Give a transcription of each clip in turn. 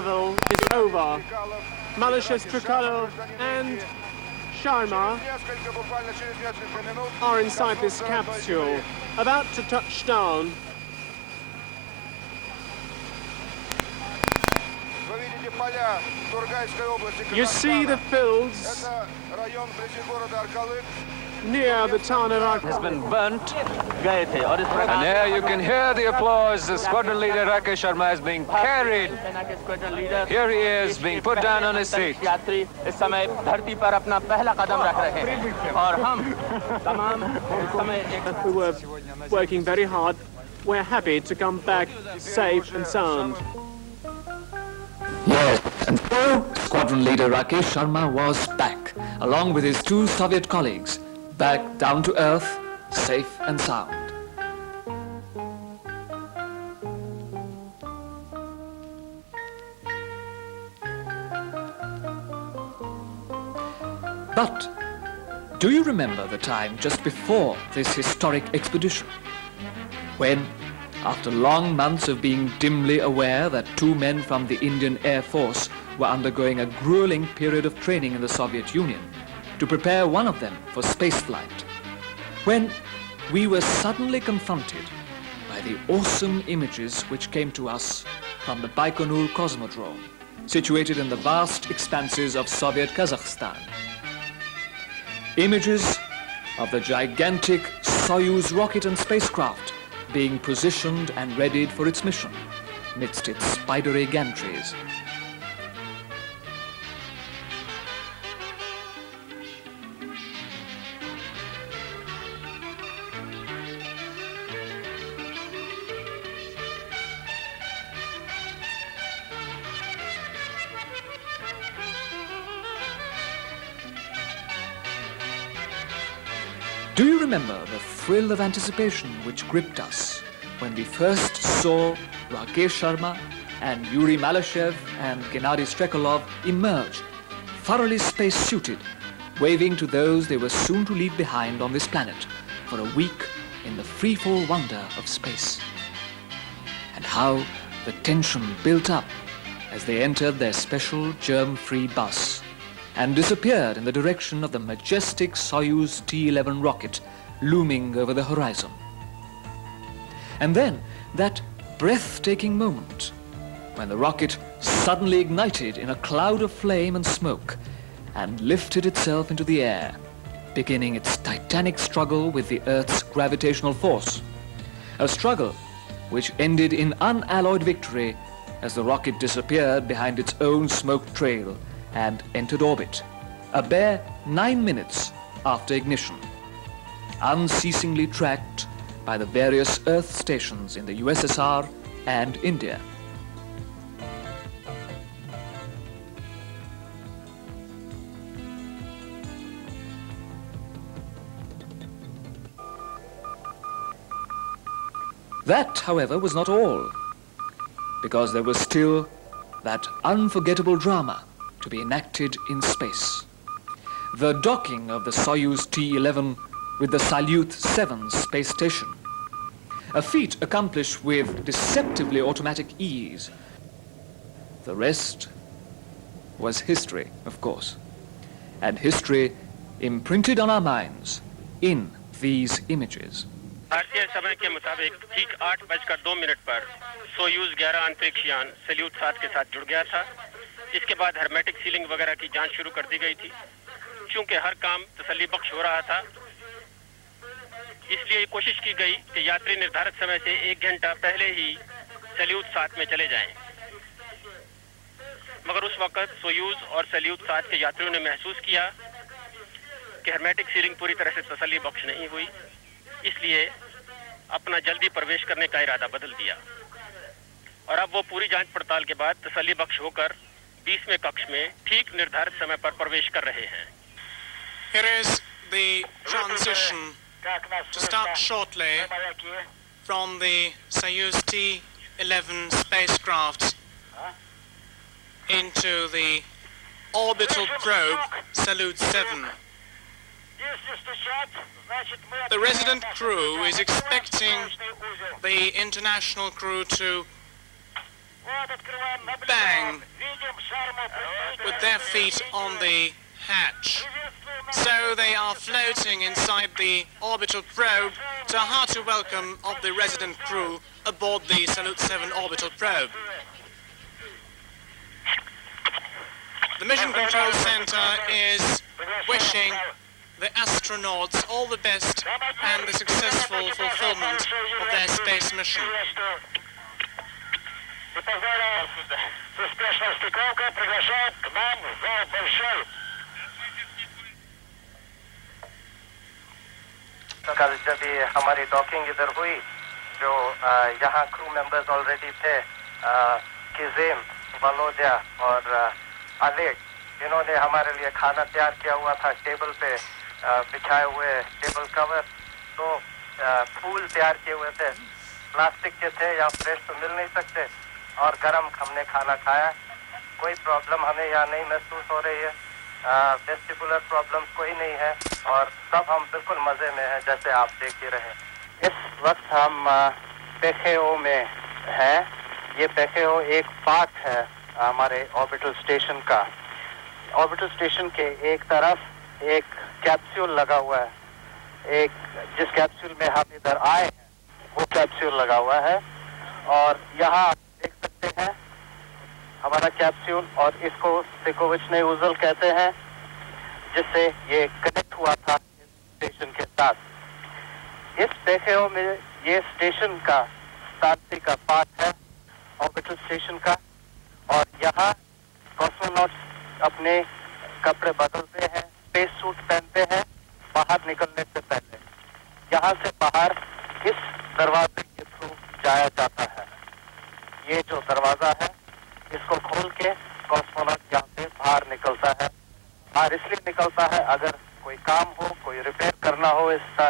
travel is over. Malicious Tricolor and Sharma are inside this capsule, about to touch down. You see the fields near the town of has been burnt. And here you can hear the applause. The squadron leader Rakesh Sharma is being carried. Here he is, being put down on his seat. who were working very hard. We're happy to come back safe and sound. Yes, and so squadron leader Rakesh Sharma was back, along with his two Soviet colleagues, back down to earth, safe and sound. But do you remember the time just before this historic expedition, when, after long months of being dimly aware that two men from the Indian Air Force were undergoing a grueling period of training in the Soviet Union to prepare one of them for spaceflight, when we were suddenly confronted by the awesome images which came to us from the Baikonur Cosmodrome, situated in the vast expanses of Soviet Kazakhstan. Images of the gigantic Soyuz rocket and spacecraft being positioned and readied for its mission amidst its spidery gantries. Do you remember the thrill of anticipation which gripped us when we first saw Rakesh Sharma and Yuri Malyshev and Gennady Strekalov emerge, thoroughly space-suited, waving to those they were soon to leave behind on this planet for a week in the free-fall wonder of space? And how the tension built up as they entered their special germ-free bus and disappeared in the direction of the majestic Soyuz T-11 rocket looming over the horizon. And then that breathtaking moment when the rocket suddenly ignited in a cloud of flame and smoke and lifted itself into the air, beginning its titanic struggle with the Earth's gravitational force. A struggle which ended in unalloyed victory as the rocket disappeared behind its own smoke trail and entered orbit, a bare 9 minutes after ignition, unceasingly tracked by the various Earth stations in the USSR and India. That, however, was not all, because there was still that unforgettable drama to be enacted in space. The docking of the Soyuz T-11 with the Salyut 7 space station. A feat accomplished with deceptively automatic ease. The rest was history, of course, and history imprinted on our minds in these images. भारतीय समय के मुताबिक ठीक 8:02 पर Soyuz 11 अंतरिक्ष यान salute 7 के साथ जुड़ गया था। इसके बाद हर्मेटिक सीलिंग वगैरह की जांच शुरू कर दी गई थी। चूंकि हर काम तसल्ली बख्श हो रहा था, इसलिए कोशिश की गई कि यात्री निर्धारित समय से 1 घंटा पहले ही सैल्यूट 7 में चले जाएं। मगर उस वक्त सोयूज और सैल्यूट 7 के यात्रियों ने महसूस किया कि हर्मेटिक सीलिंग पूरी तरह से तसल्ली बख्श नहीं हुई, इसलिए अपना जल्दी प्रवेश करने का इरादा बदल दिया और अब वो पूरी जांच पड़ताल के बाद तसल्ली बख्श होकर 20वें कक्ष में ठीक निर्धारित समय पर प्रवेश कर रहे हैं। Here is the transition to start shortly from the Soyuz T-11 spacecraft into the orbital probe Salyut 7. The resident crew is expecting the international crew to bang with their feet on the hatch. So they are floating inside the orbital probe to a hearty welcome of the resident crew aboard the Salute 7 orbital probe. The Mission Control Center is wishing the astronauts all the best and the successful fulfillment of their space mission. कल जब ये हमारी docking इधर हुई जो यहाँ crew members already थे किजेम वलोदिया और अलेट इन्होंने हमारे लिए खाना तैयार किया हुआ था टेबल पे बिछाए हुए टेबल कवर तो फूल तैयार किए हुए थे प्लास्टिक के थे या फ्रेश तो मिल नहीं सकते और गरम हमने खाना खाया कोई प्रॉब्लम हमें यहाँ नहीं महसूस हो रही है वेस्टिबुलर प्रॉब्लम कोई नहीं है और सब हम बिल्कुल मज़े में हैं जैसे आप देख ही रहे इस वक्त हम पेखेओ में हैं ये पेखेओ एक पार्ट है हमारे ऑर्बिटल स्टेशन का ऑर्बिटल स्टेशन के एक तरफ एक कैप्सूल लगा हुआ है एक जिस कैप्सूल में हम इधर आए हैं वो कैप्सूल लगा हुआ है और यहाँ आप देख सकते हैं हमारा कैप्सूल और इसको सिकोविचने उजल कहते हैं जिससे ये कनेक्ट हुआ था स्टेशन के साथ इस पेखेओ में ये स्टेशन का सारथी का पार्ट है ऑर्बिटल स्टेशन का और यहाँ कॉस्मोनॉट्स अपने कपड़े बदलते हैं स्पेस सूट पहनते हैं बाहर निकलने से पहले यहाँ से बाहर इस दरवाजे के थ्रू जाया जाता है ये जो दरवाजा है इसको खोल के कॉस्मोनॉट यहाँ से बाहर निकलता है बाहर इसलिए निकलता है अगर कोई काम हो कोई रिपेयर करना हो इस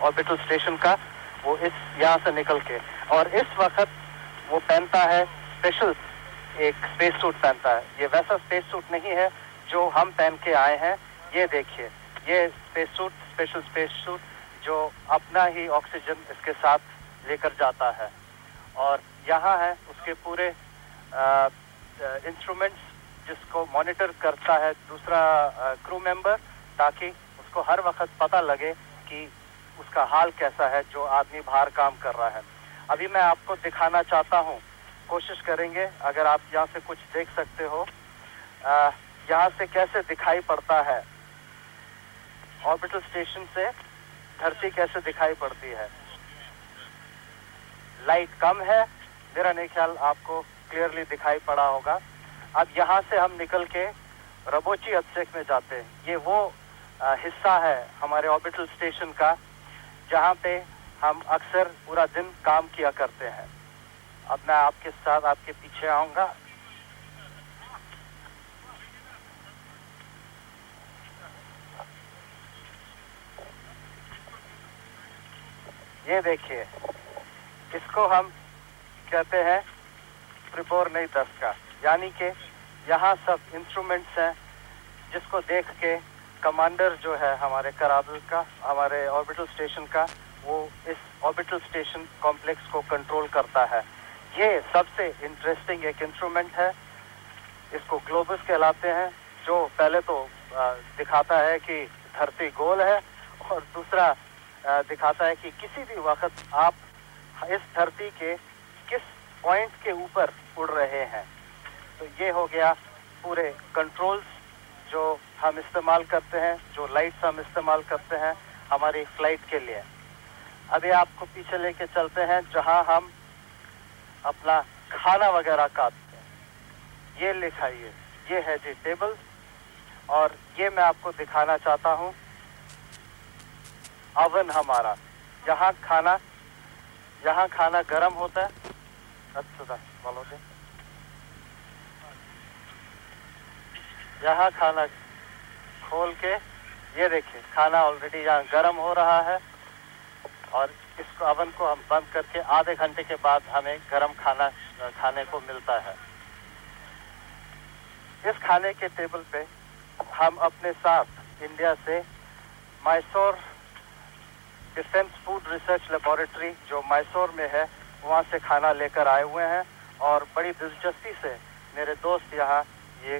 ऑर्बिटल स्टेशन का वो इस यहाँ से निकल के और इस वक्त वो पहनता है स्पेशल एक स्पेस सूट पहनता है ये वैसा स्पेस सूट नहीं है जो हम पहन के आए हैं ये देखिए ये space suit special space suit जो अपना ही ऑक्सीजन इसके साथ लेकर जाता है और यहाँ है उसके पूरे इंस्ट्रूमेंट्स जिसको मॉनिटर करता है दूसरा क्रू मेंबर ताकि उसको हर वक्त पता लगे कि उसका हाल कैसा है जो आदमी बाहर काम कर रहा है अभी मैं आपको दिखाना चाहता हूँ कोशिश करेंगे अगर आप यहाँ से कुछ देख सकते हो यहाँ से कैसे दिखाई पड़ता है ऑर्बिटल स्टेशन से धरती कैसे दिखाई पड़ती है लाइट कम है मेरा नहीं ख्याल आपको क्लियरली दिखाई पड़ा होगा अब यहाँ से हम निकल के रबोची अत्सेक में जाते हैं ये वो हिस्सा है हमारे ऑर्बिटल स्टेशन का जहाँ पे हम अक्सर पूरा दिन काम किया करते हैं अब मैं आपके साथ आपके पीछे आऊंगा ये देखिए इसको हम कहते हैं प्रिपोर नहीं 10 का यानी कि यहाँ सब इंस्ट्रूमेंट्स हैं जिसको देख के कमांडर जो है हमारे कराबल का हमारे ऑर्बिटल स्टेशन का वो इस ऑर्बिटल स्टेशन कॉम्प्लेक्स को कंट्रोल करता है ये सबसे इंटरेस्टिंग एक इंस्ट्रूमेंट है इसको ग्लोबस कहलाते हैं जो पहले तो दिखाता है कि धरती गोल है और दूसरा दिखाता है कि किसी भी वक्त आप इस धरती के किस पॉइंट के ऊपर उड़ रहे हैं तो ये हो गया पूरे कंट्रोल्स जो हम इस्तेमाल करते हैं जो लाइट्स हम इस्तेमाल करते हैं हमारी फ्लाइट के लिए अभी आपको पीछे लेके चलते हैं जहां हम अपना खाना वगैरह काटते हैं ये लिखाइए ये है जी टेबल और ये मैं आपको दिखाना चाहता हूँ अवन हमारा यहाँ खाना गर्म होता है अच्छा बोलोगे यहाँ खाना खोल के ये देखिए खाना ऑलरेडी यहाँ गर्म हो रहा है और इसको अवन को हम बंद करके आधे घंटे के बाद हमें गर्म खाना खाने को मिलता है इस खाने के टेबल पे हम अपने साथ इंडिया से Mysore defence food research laboratory जो मैसूर में है वहाँ से खाना लेकर आए हुए हैं और बड़ी दिलचस्पी से मेरे दोस्त यहाँ ये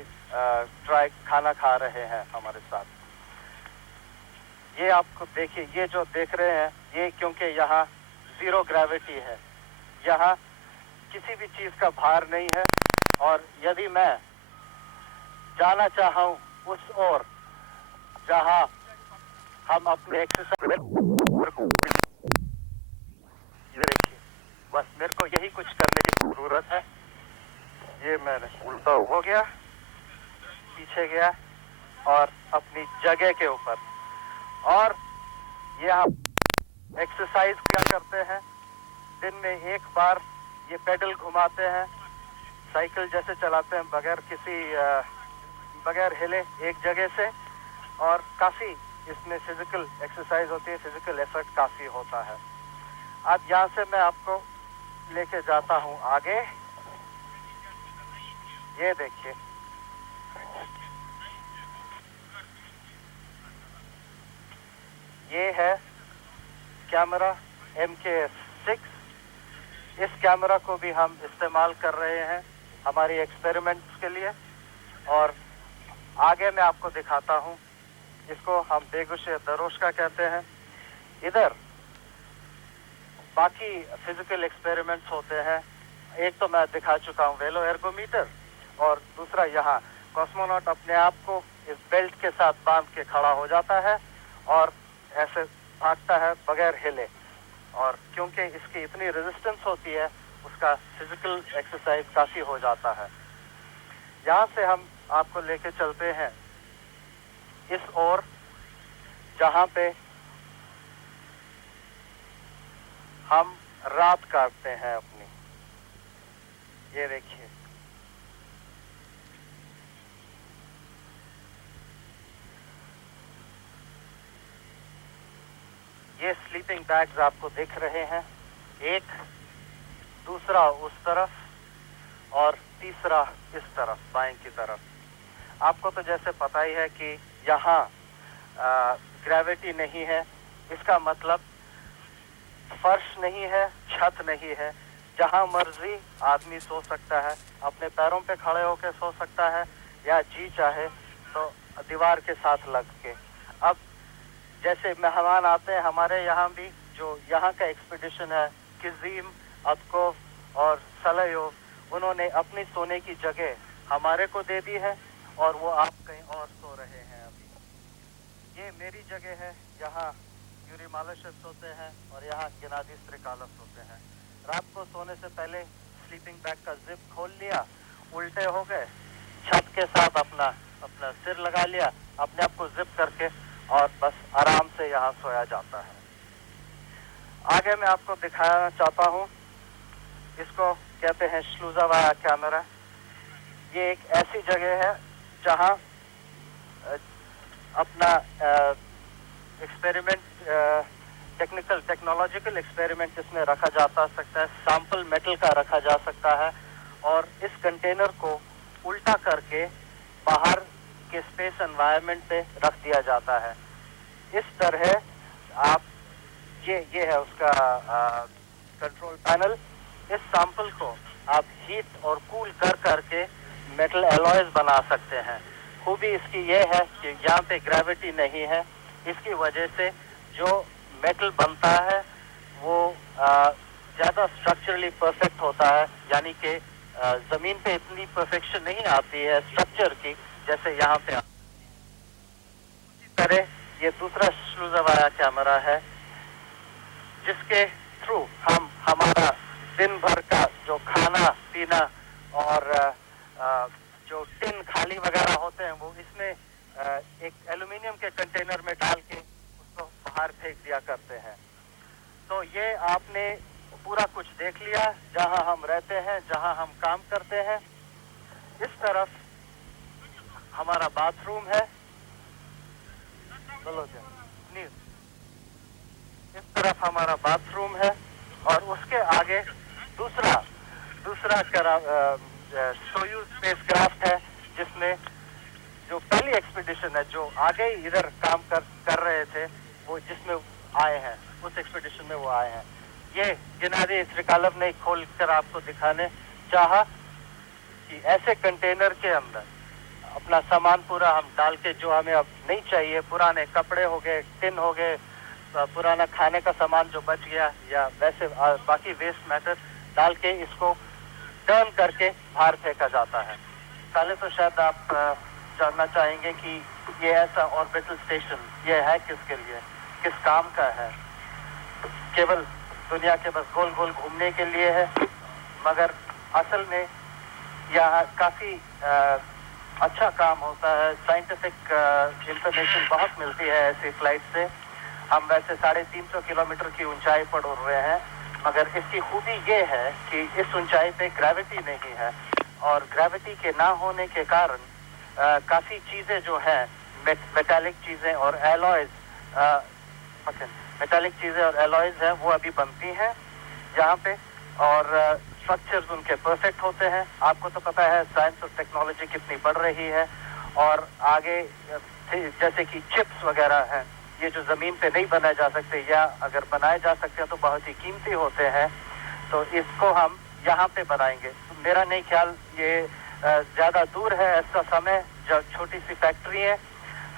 खाना खा रहे हैं हमारे साथ। ये आपको देखिए, ये जो देख रहे हैं ये क्योंकि यहाँ जीरो ग्रेविटी है, यहाँ किसी भी चीज का भार नहीं है। और यदि मैं जाना चाहूँ उस ओर जहाँ हम अपने एक्सरसाइज, देखिए बस मेरे को यही कुछ करने की जरूरत है। ये मैंने उल्टा हो गया, पीछे गया और अपनी जगह के ऊपर। और ये हम एक्सरसाइज क्या करते हैं, दिन में एक बार ये पेडल घुमाते हैं, साइकिल जैसे चलाते हैं बगैर हिले एक जगह से। और काफी इसमें फिजिकल एक्सरसाइज होती है, फिजिकल एफर्ट काफी होता है। अब यहाँ से मैं आपको लेके जाता हूँ आगे। ये देखिए, ये है कैमरा MKS6। इस कैमरा को भी हम इस्तेमाल कर रहे हैं हमारी एक्सपेरिमेंट्स के लिए। और आगे मैं आपको दिखाता हूँ, इसको हम बेगुश दरोश का कहते हैं। इधर बाकी फिजिकल एक्सपेरिमेंट्स होते हैं। एक तो मैं दिखा चुका हूँ, वेलो एर्गोमीटर, और दूसरा यहाँ कॉस्मोनॉट अपने आप को इस बेल्ट के साथ बांध के खड़ा हो जाता है और ऐसे भागता है बगैर हिले। और क्योंकि इसकी इतनी रेजिस्टेंस होती है, उसका फिजिकल एक्सरसाइज काफी हो जाता है। यहाँ से हम आपको लेके चलते हैं इस ओर जहाँ पे हम रात काटते हैं अपनी। ये देखिए, ये स्लीपिंग बैग्स आपको दिख रहे हैं, एक, दूसरा उस तरफ और तीसरा इस तरफ बाएं की तरफ। आपको तो जैसे पता ही है कि यहाँ ग्रेविटी नहीं है, इसका मतलब फर्श नहीं है, छत नहीं है, जहाँ मर्जी आदमी सो सकता है, अपने पैरों पे खड़े होकर सो सकता है या जी चाहे तो दीवार के साथ लग के। अब जैसे मेहमान आते हैं हमारे यहाँ भी, जो यहाँ का एक्सपीडिशन है किजीम, अतकोव और सलयो, उन्होंने अपनी सोने की जगह हमारे को दे दी है और वो आप कहीं और सो रहे हैं अभी। ये मेरी जगह है, यहाँ यूरी मालशेव सोते हैं और यहाँ गेनादी स्त्रिकालव सोते हैं। रात को सोने से पहले स्लीपिंग बैग का जिप खोल लिया, उल्टे हो गए, छत के साथ अपना सिर लगा लिया, अपने आप को जिप करके, और बस आराम से यहाँ सोया जाता है। आगे मैं आपको दिखाना चाहता हूँ, इसको कहते हैं श्लूजावाया कैमरा। ये एक ऐसी जगह है जहाँ अपना एक्सपेरिमेंट, टेक्नोलॉजिकल एक्सपेरिमेंट इसमें रखा जा सकता है, सैंपल मेटल का रखा जा सकता है। और इस कंटेनर को उल्टा करके बाहर के स्पेस एनवायरनमेंट पे रख दिया जाता है। इस तरह आप, ये है उसका कंट्रोल पैनल। इस सैंपल को आप हीट और कूल करके मेटल एलॉयज बना सकते हैं। खूबी इसकी ये है कि यहाँ पे ग्रेविटी नहीं है, इसकी वजह से जो मेटल बनता है वो ज़्यादा स्ट्रक्चरली परफेक्ट होता है, यानी कि ज़मीन पे इतनी परफेक्शन नहीं आती है स्ट्रक्चर की जैसे यहाँ पे। उसी तरह ये दूसरा श्लूजावाया कैमरा है, जिसके थ्रू हम हमारा दिन भर का जो खाना पीना और जो टिन खाली वगैरह होते हैं वो इसमें एक एल्युमिनियम के कंटेनर में डाल के उसको बाहर फेंक दिया करते हैं। तो ये आपने पूरा कुछ देख लिया, जहां हम रहते हैं, जहां हम काम करते हैं। इस तरफ हमारा बाथरूम है, इस तरफ हमारा बाथरूम है, और उसके आगे दूसरा सोयूज स्पेसक्राफ्ट है, जिसमें जो पहली एक्सपीडिशन है जो आगे ही इधर काम कर रहे थे, वो जिसमें आए हैं, उस एक्सपीडिशन में वो आए हैं। ये गेनादी स्त्रिकालव ने खोल कर आपको दिखाने चाहा कि ऐसे कंटेनर के अंदर अपना सामान पूरा हम डाल के, जो हमें अब नहीं चाहिए, पुराने कपड़े हो गए, टिन हो गए, पुराना खाने का सामान जो बच गया या वैसे बाकी वेस्ट मैटर डाल के इसको टर्न करके बाहर फेंका जाता है। पहले तो शायद आप जानना चाहेंगे कि ये ऐसा ऑर्बिटल स्टेशन ये है किसके लिए, किस काम का है। केवल दुनिया के बस गोल गोल घूमने के लिए है, मगर असल में यहाँ काफी अच्छा काम होता है। साइंटिफिक इंफॉर्मेशन बहुत मिलती है ऐसी फ्लाइट से। हम वैसे 350 किलोमीटर की ऊंचाई पर उड़ रहे हैं, मगर इसकी खूबी ये है कि इस ऊंचाई पे ग्रेविटी नहीं है, और ग्रेविटी के ना होने के कारण काफी चीजें जो है मेटालिक चीजें और एलॉयज हैं वो अभी बनती हैं यहाँ पे, और स्ट्रक्चर्स उनके परफेक्ट होते हैं। आपको तो पता है साइंस और टेक्नोलॉजी कितनी बढ़ रही है, और आगे जैसे कि चिप्स वगैरह हैं, ये जो जमीन पे नहीं बनाए जा सकते या अगर बनाए जा सकते हैं तो बहुत ही कीमती होते हैं, तो इसको हम यहाँ पे बनाएंगे। तो मेरा नहीं ख्याल ये ज्यादा दूर है ऐसा समय जब छोटी सी फैक्ट्री है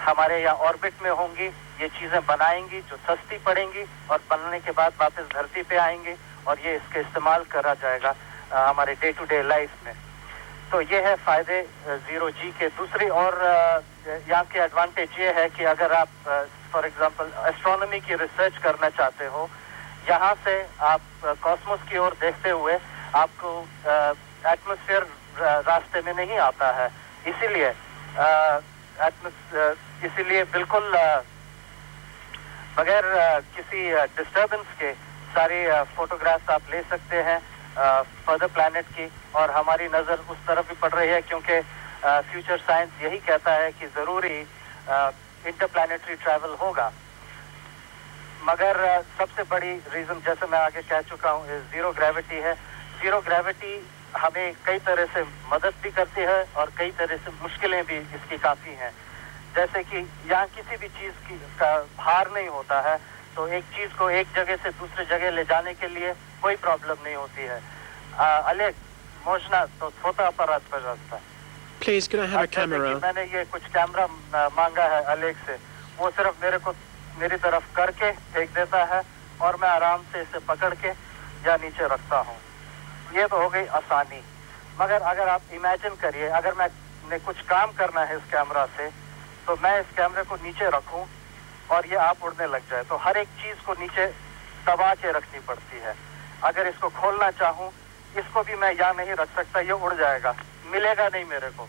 हमारे यहाँ ऑर्बिट में होंगी, ये चीजें बनाएंगी जो सस्ती पड़ेंगी, और बनने के बाद वापस धरती पे आएंगे और ये इसके इस्तेमाल करा जाएगा हमारे डे टू डे लाइफ में। तो ये है फायदे जीरो जी के। दूसरी और यहाँ के एडवांटेज ये है कि अगर आप फॉर एग्जांपल एस्ट्रोनॉमी की रिसर्च करना चाहते हो, यहाँ से आप कॉस्मोस की ओर देखते हुए आपको एटमॉस्फेयर रास्ते में नहीं आता है, इसीलिए बिल्कुल बगैर किसी डिस्टर्बेंस के सारी फोटोग्राफ्स आप ले सकते हैं फर्दर प्लैनेट की। और हमारी नज़र उस तरफ भी पड़ रही है क्योंकि फ्यूचर साइंस यही कहता है कि ज़रूरी इंटरप्लैनेटरी ट्रैवल होगा। मगर सबसे बड़ी रीज़न, जैसे मैं आगे कह चुका हूँ, ज़ीरो ग्रेविटी है। ज़ीरो ग्रेविटी हमें कई तरह से मदद भी करती है और कई तरह से मुश्किलें भी इसकी काफ़ी हैं। जैसे कि यहाँ किसी भी चीज़ का भार नहीं होता है, तो एक चीज़ को एक जगह से दूसरी जगह ले जाने के लिए कोई प्रॉब्लम नहीं होती है। अलेक मोशना तो छोटा अपराध पर रास्ता। Please, can I have a camera? मैंने ये कुछ कैमरा मांगा है अलेक से, वो सिर्फ मेरी तरफ करके फेंक देता है और मैं आराम से इसे पकड़ के या नीचे रखता हूँ। ये तो हो गई आसानी। मगर अगर आप इमेजिन करिए, अगर मैंने कुछ काम करना है इस कैमरा से, तो मैं इस कैमरे को नीचे रखूं और ये आप उड़ने लग जाए, तो हर एक चीज को नीचे दबा के रखनी पड़ती है। अगर इसको खोलना चाहूं, इसको भी मैं यहाँ नहीं रख सकता, ये उड़ जाएगा, मिलेगा नहीं मेरे को।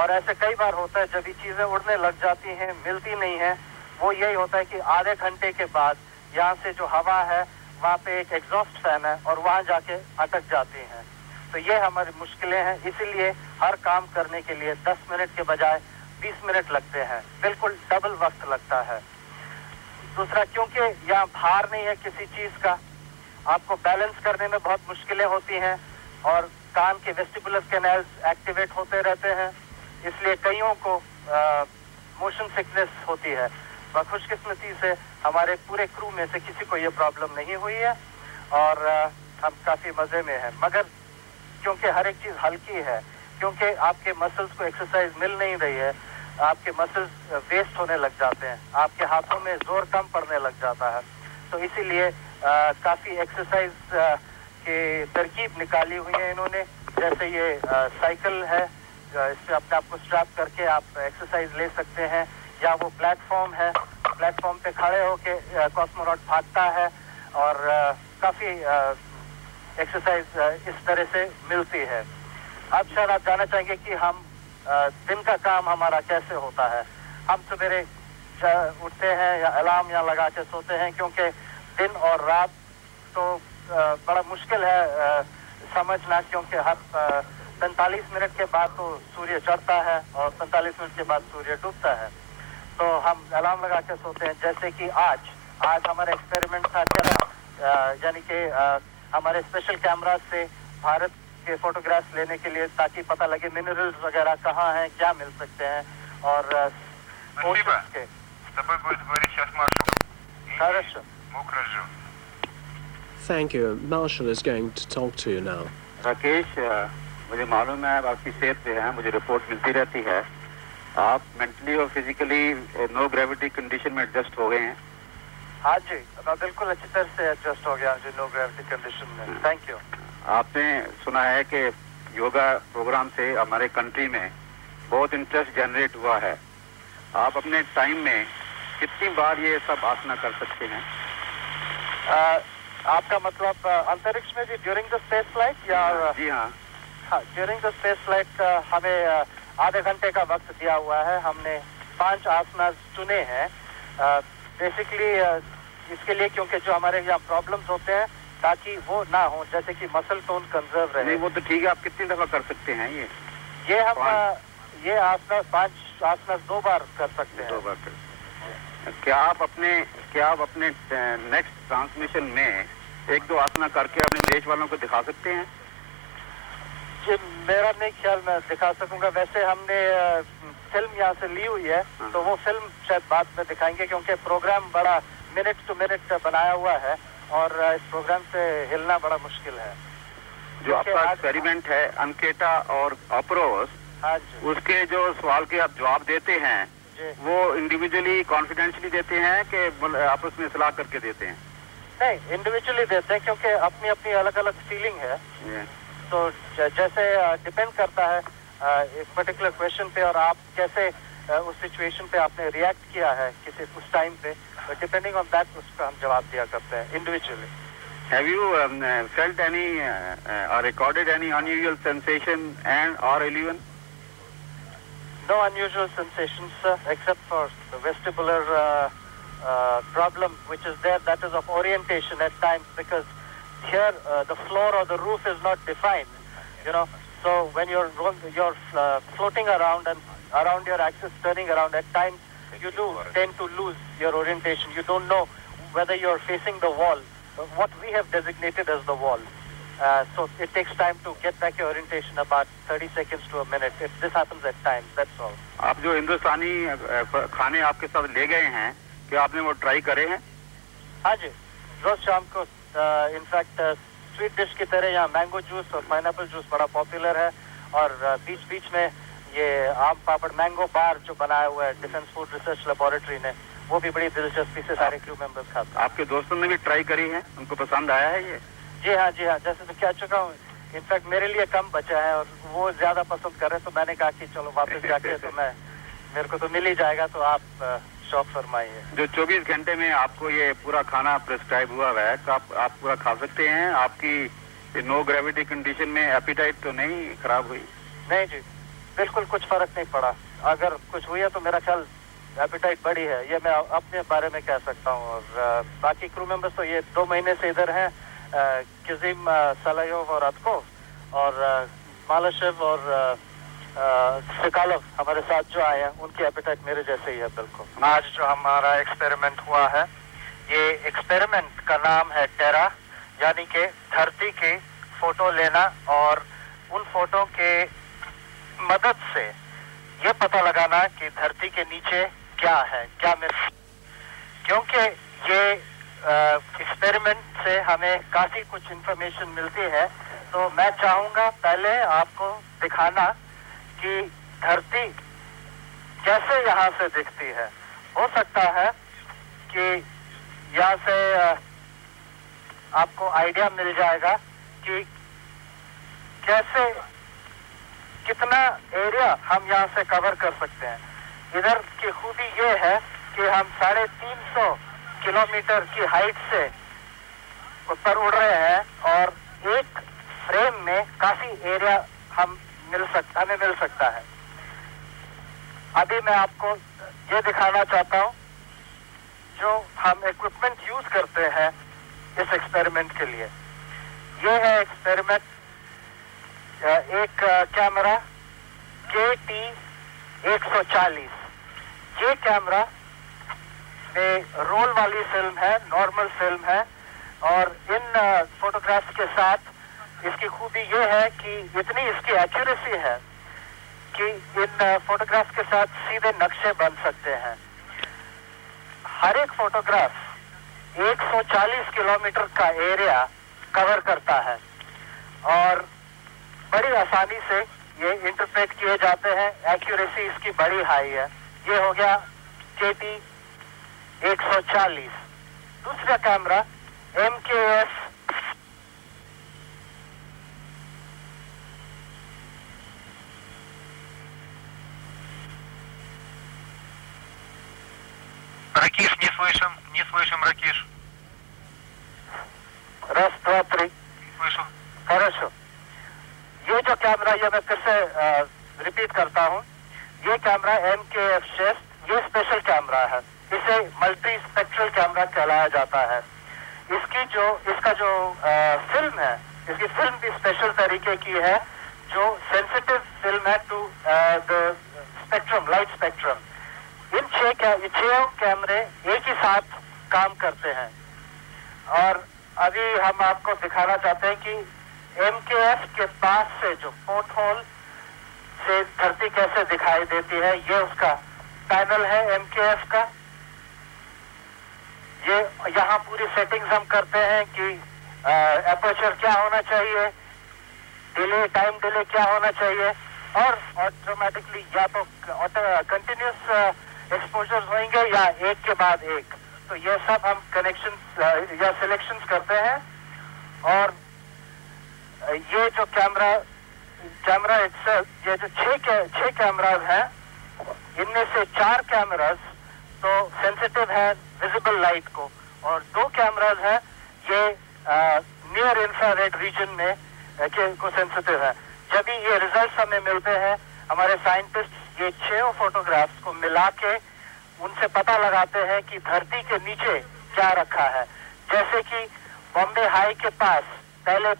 और ऐसे कई बार होता है जब ये चीजें उड़ने लग जाती हैं, मिलती नहीं है, वो यही होता है कि आधे घंटे के बाद यहाँ से जो हवा है वहाँ पे एक एग्जॉस्ट फैन है और वहाँ जाके अटक जाती हैं। तो ये हमारी मुश्किलें हैं। इसीलिए हर काम करने के लिए 10 मिनट के बजाय 20 मिनट लगते हैं, बिल्कुल डबल वक्त लगता है। दूसरा, क्योंकि यहाँ भार नहीं है किसी चीज का, आपको बैलेंस करने में बहुत मुश्किलें होती हैं और कान के वेस्टिबुलर कैनाल्स एक्टिवेट होते रहते हैं, इसलिए कईयों को मोशन सिकनेस होती है। खुशकिस्मती से हमारे पूरे क्रू में से किसी को ये प्रॉब्लम नहीं हुई है और हम काफी मजे में हैं। मगर क्योंकि हर एक चीज हल्की है, क्योंकि आपके मसल्स को एक्सरसाइज मिल नहीं रही है, आपके मसल्स वेस्ट होने लग जाते हैं, आपके हाथों में जोर कम पड़ने लग जाता है। तो इसीलिए काफी एक्सरसाइज की तरकीब निकाली हुई है इन्होंने। जैसे ये साइकिल है, इस पे अपने आप को स्ट्रैप करके आप एक्सरसाइज ले सकते हैं, या वो प्लेटफॉर्म है, प्लेटफॉर्म पे खड़े होके कॉस्मोनॉट भागता है और काफी एक्सरसाइज इस तरह से मिलती है। अब शायद आप जानना चाहेंगे कि हम दिन का काम हमारा कैसे होता है। हम सवेरे उठते हैं या अलार्म यहाँ लगा के सोते हैं, क्योंकि दिन और रात तो बड़ा मुश्किल है समझना, क्योंकि हर 45 मिनट के बाद तो सूर्य चढ़ता है और 45 मिनट के बाद सूर्य डूबता है। तो हम अलार्म लगा के सोते हैं। जैसे कि आज हमारा एक्सपेरिमेंट था यानी कि हमारे स्पेशल कैमरा से भारत के फोटोग्राफ्स लेने के लिए, ताकि पता लगे मिनरल्स वगैरह कहाँ हैं, क्या मिल सकते हैं। और Thank you. Marshall is going to talk to you now. Rakesh, मुझे मालूम है आप आपकी सेहत पे हैं, मुझे रिपोर्ट मिलती रहती है। आप मेंटली और फिजिकली नो ग्रेविटी कंडीशन में एडजस्ट हो गए हैं। हाँ जी, मैं बिल्कुल अच्छी तरह से एडजस्ट हो गया नो ग्रेविटी कंडीशन में। Thank you. आपने सुना है कि योगा प्रोग्राम से हमारे कंट्री में बहुत इंटरेस्ट जनरेट हुआ है। आप अपने टाइम में कितनी बार ये सब आसना कर सकते हैं? आपका मतलब अंतरिक्ष में भी ड्यूरिंग द स्पेस फ्लाइट या? जी हाँ, ड्यूरिंग द स्पेस फ्लाइट हमें आधे घंटे का वक्त दिया हुआ है। हमने 5 आसना चुने हैं बेसिकली इसके लिए, क्योंकि जो हमारे यहाँ प्रॉब्लम्स होते हैं ताकि वो ना हो, जैसे कि मसल टोन कंजर्व रहे। नहीं वो तो ठीक है, आप कितनी दफा कर सकते हैं ये हम ये आसना 5 आसना 2 बार कर सकते हैं। 2 बार कर। क्या आप अपने नेक्स्ट ट्रांसमिशन में 1-2 आसना करके अपने देश वालों को दिखा सकते हैं? जी मेरा नहीं ख्याल मैं दिखा सकूंगा। वैसे हमने फिल्म यहाँ से ली हुई है, तो वो फिल्म शायद बाद में दिखाएंगे, क्योंकि प्रोग्राम बड़ा मिनट टू मिनट बनाया हुआ है और इस प्रोग्राम से हिलना बड़ा मुश्किल है। जो आपका एक्सपेरिमेंट है अनकेटा और अप्रोस, हाँ जी, उसके जो सवाल के आप जवाब देते हैं वो इंडिविजुअली कॉन्फिडेंशियली देते हैं कि आपस में सलाह करके देते हैं? नहीं, इंडिविजुअली देते हैं, क्योंकि अपनी अपनी अलग अलग फीलिंग है। तो जैसे डिपेंड करता है एक पर्टिकुलर क्वेश्चन पे और आप कैसे उस सिचुएशन पे आपने रिएक्ट किया है किसी उस टाइम पे, डिपेंडिंग ऑन दैट उसका हम जवाब दिया करते हैं individually. Have you felt any or recorded any unusual sensation and or illusion? No unusual sensations except for the vestibular problem which is there, that is of orientation at times, because here the floor or the roof is not defined, you know, so when you're floating around and around your axis turning around, at times you do tend to lose your orientation. You don't know whether you're facing the wall, what we have designated as the wall. So it takes time to get back your orientation, about 30 seconds to a minute. This happens at times, that's all. आप जो हिंदुस्तानी खाने आपके साथ ले गए हैं, क्या आपने वो ट्राई करे हैं? हाँ जी, रोज शाम को इनफैक्ट स्वीट डिश की तरह यहाँ मैंगो जूस और पाइनएप्पल जूस बड़ा पॉपुलर है, और बीच बीच में ये आम पापड़ मैंगो बार जो बनाया हुआ है डिफेंस फूड रिसर्च लेबोरेटरी ने, वो भी बड़ी दिलचस्पी से सारे क्रू मेंबर्स खाते हैं। आपके दोस्तों ने भी ट्राई करी है, उनको पसंद आया है ये? जी हाँ, जैसे तो कह चुका हूँ, इनफैक्ट मेरे लिए कम बचा है और वो ज्यादा पसंद कर रहे हैं, तो मैंने कहा कि चलो वापस जाके तो मेरे को तो मिल ही जाएगा, तो आप शौक फरमाइए। जो 24 घंटे में आपको ये पूरा खाना प्रिस्क्राइब हुआ है, तो आप पूरा खा सकते हैं? आपकी नो ग्रेविटी कंडीशन में एपिटाइट तो नहीं खराब हुई? नहीं जी, बिल्कुल कुछ फर्क नहीं पड़ा। अगर कुछ हुई है तो मेरा ख्याल एपिटाइट बढ़ी है, ये मैं अपने बारे में कह सकता हूँ। और बाकी क्रू मेंबर्स तो ये 2 महीने से इधर हैं, किजिम, सलायोव और अतको और मालाशेव और सिकालोव हमारे साथ जो आए हैं, उनकी एपिटाइट मेरे जैसे ही है बिल्कुल। आज जो हमारा एक्सपेरिमेंट हुआ है, ये एक्सपेरिमेंट का नाम है टेरा, यानी कि धरती की फोटो लेना और उन फोटो के मदद से ये पता लगाना कि धरती के नीचे क्या है, क्या मिल, क्योंकि ये एक्सपेरिमेंट से हमें काफी कुछ इंफॉर्मेशन मिलती है। तो मैं चाहूंगा पहले आपको दिखाना कि धरती कैसे यहाँ से दिखती है। हो सकता है कि यहाँ से आपको आइडिया मिल जाएगा कि कैसे कितना एरिया हम यहाँ से कवर कर सकते हैं। इधर की खूबी ये है कि हम 350 किलोमीटर की हाइट से ऊपर उड़ रहे हैं और एक फ्रेम में काफी एरिया हमें मिल सकता है। अभी मैं आपको ये दिखाना चाहता हूँ जो हम इक्विपमेंट यूज करते हैं इस एक्सपेरिमेंट के लिए। ये है एक्सपेरिमेंट, एक कैमरा KT 140। ये कैमरा में रोल वाली फिल्म है, नॉर्मल फिल्म है, और इन फोटोग्राफ्स के साथ इसकी खूबी ये है कि इतनी इसकी एक्यूरेसी है कि इन फोटोग्राफ्स के साथ सीधे नक्शे बन सकते हैं। हर एक फोटोग्राफ 140 किलोमीटर का एरिया कवर करता है और बड़ी आसानी से ये इंटरप्रेट किए जाते हैं, एक्यूरेसी इसकी बड़ी हाई है। ये हो गया KT 140। दूसरा कैमरा MKF Ракиш, не слышим, Ракиш. Раз, два, три। Слышу. хорошо। ये जो कैमरा, ये मैं फिर से रिपीट करता हूँ, ये कैमरा MKF6 ये स्पेशल कैमरा है। इसे मल्टी स्पेक्ट्रल कैमरा कहलाया जाता है। इसका जो फिल्म है, इसकी फिल्म भी स्पेशल तरीके की है, जो सेंसिटिव फिल्म है to the spectrum, light spectrum. इन छह कैमरे एक ही साथ काम करते हैं। और अभी हम आपको दिखाना चाहते हैं कि MKF के पास से जो पोर्ट होल से धरती कैसे दिखाई देती है। ये उसका पैनल है MKF का। ये यहाँ पूरी सेटिंग्स हम करते हैं कि एपर्चर क्या होना चाहिए, टाइम डिले क्या होना चाहिए, और ऑटोमेटिकली या तो कंटिन्यूस एक्सपोजर्स होंगे या एक के बाद एक। तो ये सब हम कनेक्शंस या सिलेक्शंस करते हैं। और ये जो कैमरा इट्सेल्फ, ये जो छह कैमराज हैं, इनमें से 4 कैमराज तो सेंसिटिव है विजिबल लाइट को, और 2 कैमराज हैं ये नियर इंफ्रारेड रीजन में को सेंसिटिव है। जब भी ये रिजल्ट्स हमें मिलते हैं, हमारे साइंटिस्ट ये 6 फोटोग्राफ्स को मिला के उनसे पता लगाते हैं कि धरती के नीचे क्या रखा है। जैसे कि बॉम्बे हाई के पास पहले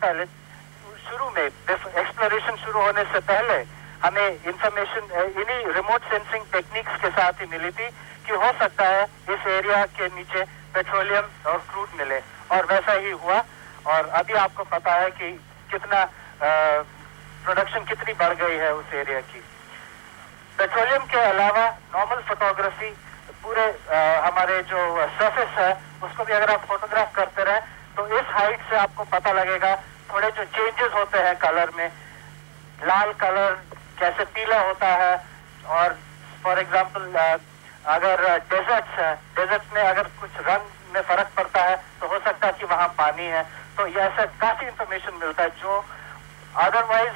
शुरू में एक्सप्लोरेशन शुरू होने से पहले हमें इंफॉर्मेशन इन्हीं रिमोट सेंसिंग टेक्निक्स के साथ ही मिली थी कि हो सकता है इस एरिया के नीचे पेट्रोलियम और क्रूड मिले, और वैसा ही हुआ। और अभी आपको पता है कि कितना प्रोडक्शन कितनी बढ़ गई है उस एरिया की। पेट्रोलियम के अलावा नॉर्मल फोटोग्राफी पूरे हमारे जो सरफेस है उसको भी अगर आप फोटोग्राफ करते रहे तो इस हाइट से आपको पता लगेगा थोड़े जो चेंजेस होते हैं कलर में, लाल कलर कैसे पीला होता है। और फॉर एग्जांपल अगर डेजर्ट्स है, डेजर्ट्स में अगर कुछ रंग में फर्क पड़ता है तो हो सकता है कि वहाँ पानी है। तो ये ऐसा काफी इंफॉर्मेशन मिलता है जो अदरवाइज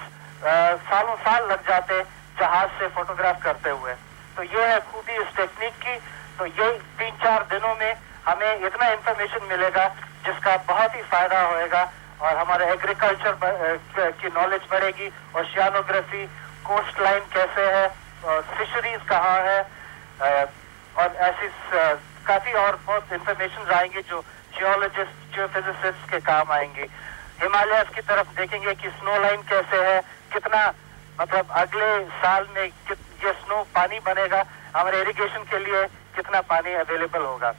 सालों साल लग जाते जहाज से फोटोग्राफ करते हुए। तो ये है खूबी इस टेक्निक की। तो ये 3-4 दिनों में हमें इतना इंफॉर्मेशन मिलेगा जिसका बहुत ही फायदा होएगा, और हमारे एग्रीकल्चर की नॉलेज बढ़ेगी, ओशियानोग्राफी, कोस्ट लाइन कैसे है, और फिशरीज कहाँ है, और ऐसी काफी और बहुत इंफॉर्मेशन आएंगी जो जियोलॉजिस्ट, जियोफिजिसिस्ट के काम आएंगी। हिमालयस की तरफ देखेंगे कि स्नो लाइन कैसे है, कितना मतलब अगले साल में ये स्नो पानी बनेगा, हमारे इरिगेशन के लिए कितना पानी अवेलेबल होगा।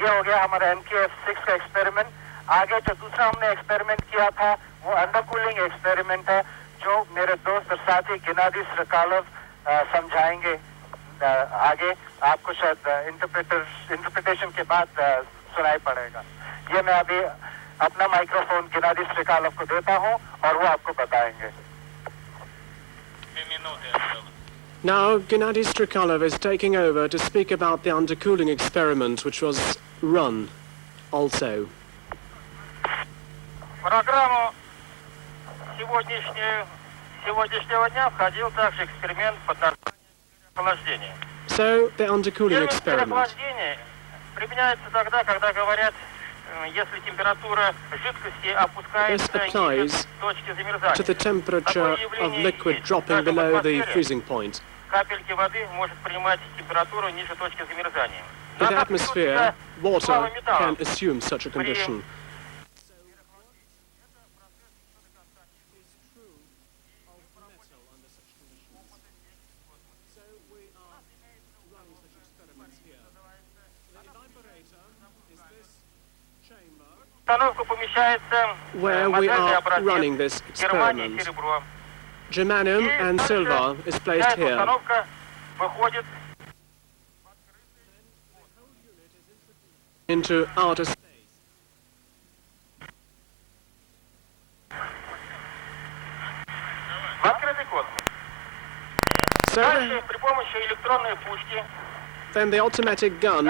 ये हो गया हमारा MKF6 का एक्सपेरिमेंट। आगे जो दूसरा हमने एक्सपेरिमेंट किया था वो अंडर कूलिंग एक्सपेरिमेंट है, जो मेरे दोस्त और साथी गेनादी स्ट्रिकालोव समझाएंगे आगे। आपको शायद इंटरप्रिटेशन के बाद सुनाई पड़ेगा। ये मैं अभी अपना माइक्रोफोन गेनादी स्ट्रिकालोव को देता हूँ और वो आपको बताएंगे। Now, Gennady Strikalov is taking over to speak about the undercooling experiment, which was run also. В программу сегодняшнего дня входил также эксперимент под названием охлаждения. So, the undercooling experiment. Охлаждение применяется тогда, когда говорят, если температура жидкости опускается ниже точки замерзания. To the temperature of liquid dropping below the freezing point. Капельки воды может принимать температуру ниже точки замерзания. In the atmosphere, water can assume such a condition. Where we are running this experiment. Germanium and silver is placed here. Into outer space. So then the automatic gun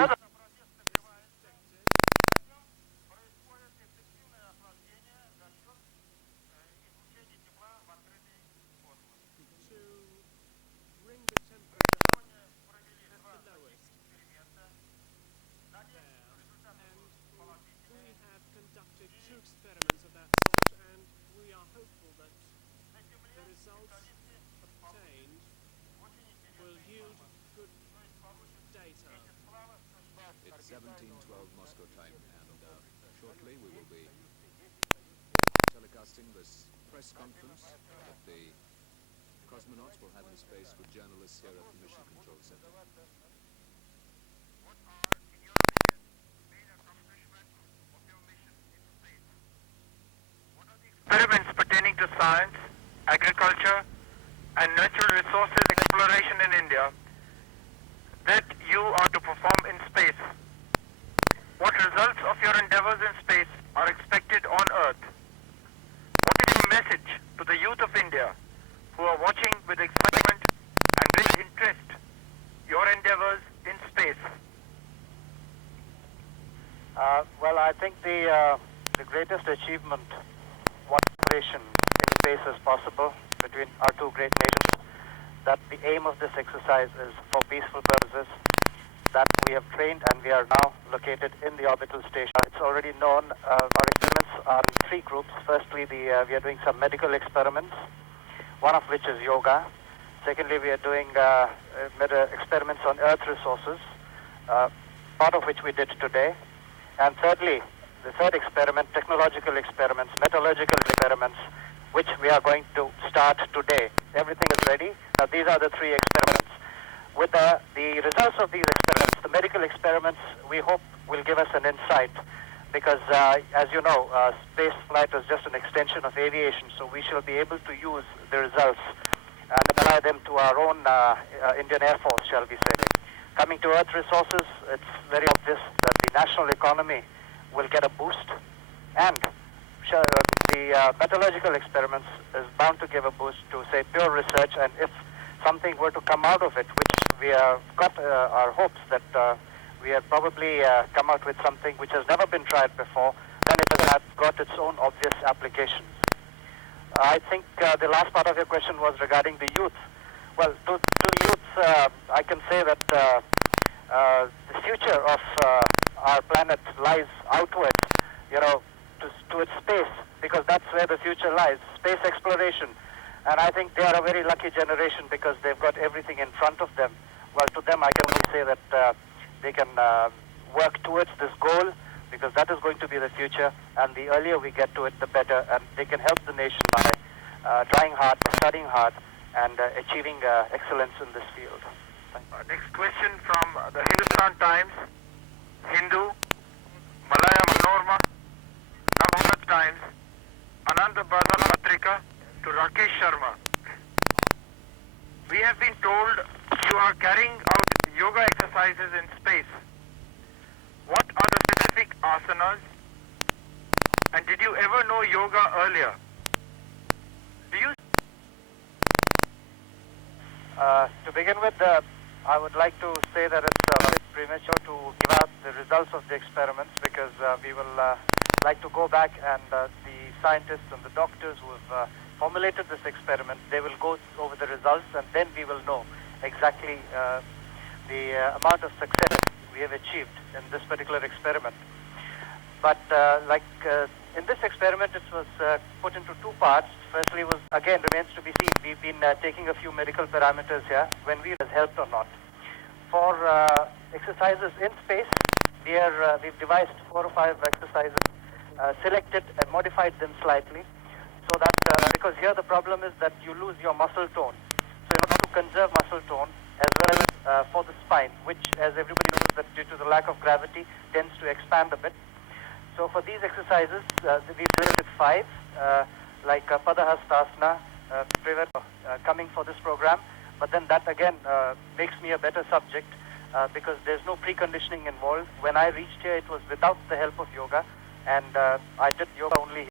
It's 17:12 Moscow time, and shortly we will be telecasting this press conference that the cosmonauts will have in space with journalists here at the Mission Control Center. Experiments pertaining to science, agriculture, and natural resources exploration in India that you are to perform in space. What results of your endeavors in space are expected on Earth? What is your message to the youth of India who are watching with excitement and great interest your endeavors in space? Well, I think the greatest achievement, what cooperation in space is possible between our two great nations, that the aim of this exercise is for peaceful purposes, that we have trained and we are now located in the orbital station. It's already known, our experiments are in three groups. Firstly, we are doing some medical experiments, one of which is yoga. Secondly, we are doing experiments on Earth resources, part of which we did today. And thirdly, the third experiment, technological experiments, metallurgical experiments, which we are going to start today. Everything is ready. Now, these are the three experiments. With the results of these experiments, the medical experiments, we hope will give us an insight because, as you know, space flight is just an extension of aviation, so we shall be able to use the results and apply them to our own Indian Air Force, shall we say. Coming to Earth resources, it's very obvious that the national economy will get a boost, and the metallurgical experiments is bound to give a boost to, say, pure research, and if something were to come out of it, which we have got our hopes that we have probably come out with something which has never been tried before, then it has got its own obvious applications. I think the last part of your question was regarding the youth. Well, to youth, I can say that the future of our planet lies outwards, to its space, because that's where the future lies, space exploration. And I think they are a very lucky generation because they've got everything in front of them. Well, to them I can only say that they can work towards this goal because that is going to be the future, and the earlier we get to it, the better, and they can help the nation by trying hard, studying hard, and achieving excellence in this field. Next question from the Hindustan Times, Hindu, Malaya Manorma, Navbharat Times, Ananda Bazar Patrika, to Rakesh Sharma. We have been told you are carrying out yoga exercises in space. What are the specific asanas? And did you ever know yoga earlier? Do you? To begin with, I would like to say that it's a bit premature to give out the results of the experiments because we will like to go back and the scientists and the doctors who have formulated this experiment, they will go over the results and then we will know exactly the amount of success we have achieved in this particular experiment. But in this experiment, it was put into two parts. Firstly, was again remains to be seen. We've been taking a few medical parameters here when we has helped or not. For exercises in space, we've devised 4 or 5 exercises, selected and modified them slightly, so that because here the problem is that you lose your muscle tone. So in order to conserve muscle tone as well as for the spine, which, as everybody knows, that due to the lack of gravity tends to expand a bit. So for these exercises, we've selected 5, like Padahastasana, coming for this program. But then that again makes me a better subject because there's no preconditioning involved. When I reached here, it was without the help of yoga, and I did yoga only